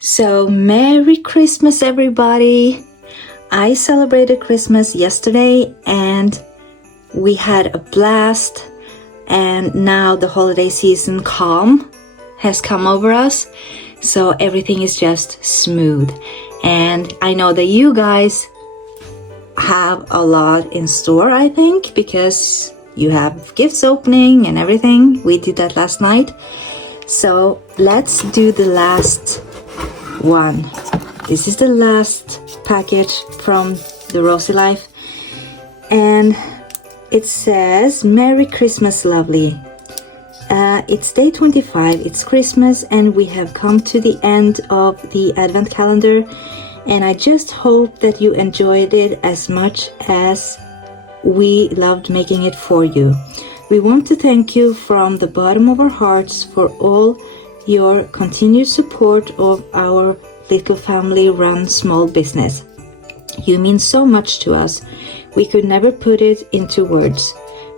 So, Merry Christmas, everybody! I celebrated Christmas yesterday and we had a blast, and now the holiday season calm has come over us, so everything is just smooth. And I know that you guys have a lot in store, I think, because you have gifts opening and everything. We did that last night. So let's do the last one. This is the last package from the Rosy Life, and it says Merry Christmas, lovely. It's day 25, it's Christmas, and we have come to the end of the Advent calendar, and I just hope that you enjoyed it as much as we loved making it for you. We want to thank you from the bottom of our hearts for all your continued support of our little family-run small business. You mean so much to us. We could never put it into words.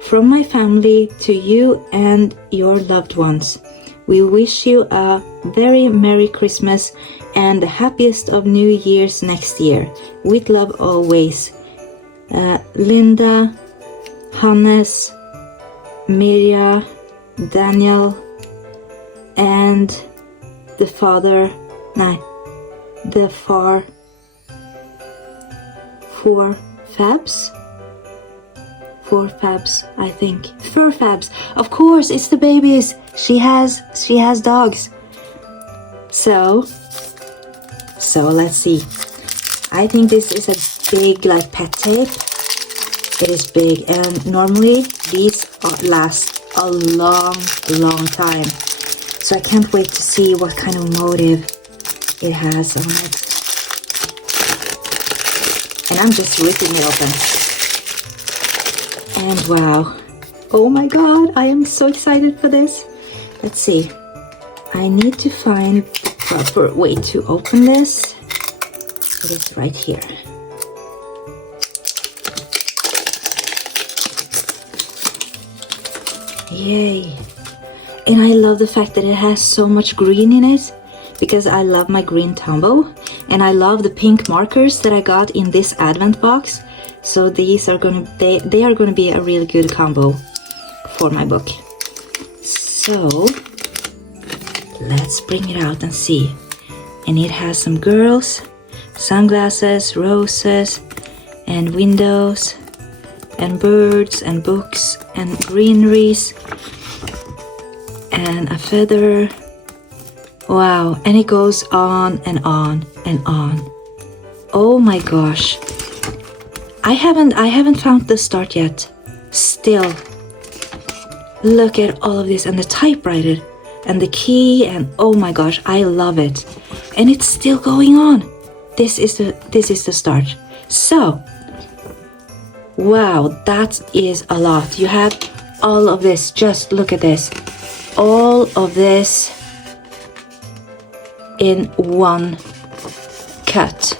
From my family to you and your loved ones, we wish you a very Merry Christmas and the happiest of New Year's next year. With love always. Linda, Hannes, Mirja, Daniel, and the four fabs, I think. Fur fabs. Of course, it's the babies. She has dogs. So let's see. I think this is a big pet tape. It is big, and normally these last a long time. So I can't wait to see what kind of motive it has on it. And I'm just ripping it open. And wow. Oh my god, I am so excited for this. Let's see. I need to find the proper way to open this. It is right here. Yay. And I love the fact that it has so much green in it, because I love my green Tombow, and I love the pink markers that I got in this Advent box. So these are they are gonna be a really good combo for my book. So let's bring it out and see. And it has some girls, sunglasses, roses, and windows, and birds, and books, and greeneries, and a feather. Wow, and it goes on and on and on. Oh my gosh. I haven't found the start yet. Still. Look at all of this, and the typewriter and the key, and oh my gosh, I love it. And it's still going on. This is the start. So, wow, that is a lot. You have all of this. Just look at this. All of this in one cut.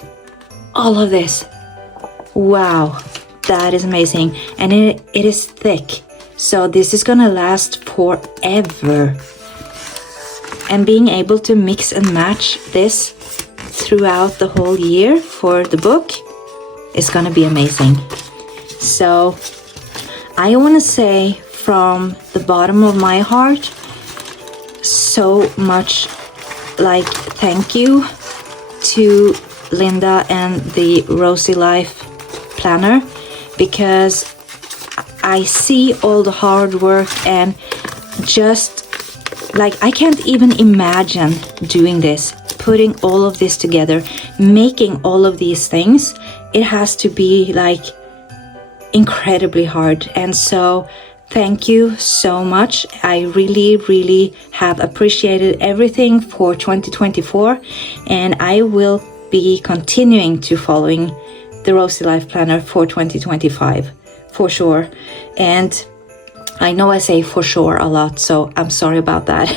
All of this. Wow, that is amazing. And it is thick. So this is gonna last forever. And being able to mix and match this throughout the whole year for the book is gonna be amazing. So I want to say from the bottom of my heart so much thank you to Linda and the Rosy Life planner, because I see all the hard work, and just I can't even imagine doing this, putting all of this together, making all of these things. It has to be incredibly hard. And so thank you so much. I really have appreciated everything for 2024, and I will be continuing to following the Rosy Life Planner for 2025 for sure. And I know I say for sure a lot, so I'm sorry about that.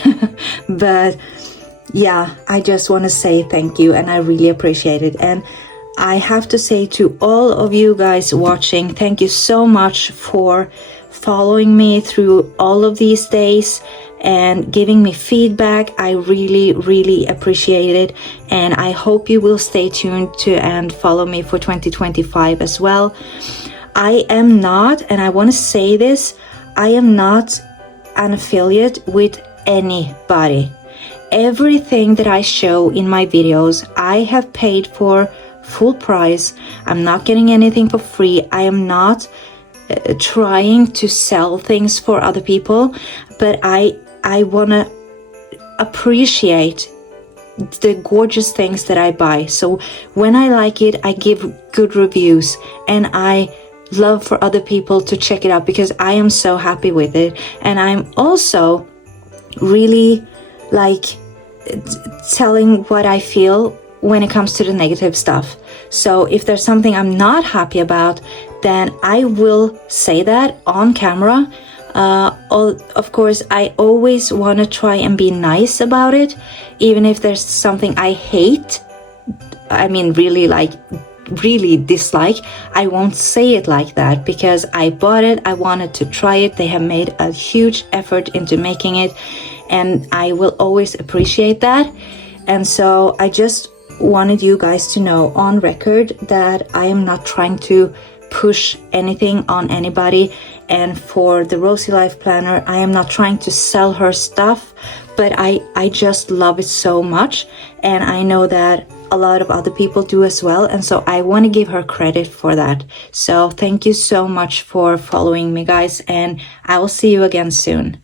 But yeah, I just want to say thank you, and I really appreciate it. And I have to say to all of you guys watching, thank you so much for following me through all of these days and giving me feedback. I really appreciate it, and I hope you will stay tuned to and follow me for 2025 as well. I am not, and I want to say this, I am not an affiliate with anybody. Everything that I show in my videos, I have paid for full price. I'm not getting anything for free. I am not trying to sell things for other people, but I want to appreciate the gorgeous things that I buy. So when I like it, I give good reviews, and I love for other people to check it out because I am so happy with it. And I'm also really like telling what I feel when it comes to the negative stuff. So if there's something I'm not happy about, then I will say that on camera. Of course, I always want to try and be nice about it, even if there's something I hate. I mean, really dislike. I won't say it like that because I bought it. I wanted to try it. They have made a huge effort into making it, and I will always appreciate that. And so I just wanted you guys to know on record that I am not trying to push anything on anybody. And for the Rosy Life Planner, I am not trying to sell her stuff, but I just love it so much, and I know that a lot of other people do as well, and so I want to give her credit for that. So thank you so much for following me, guys, and I will see you again soon.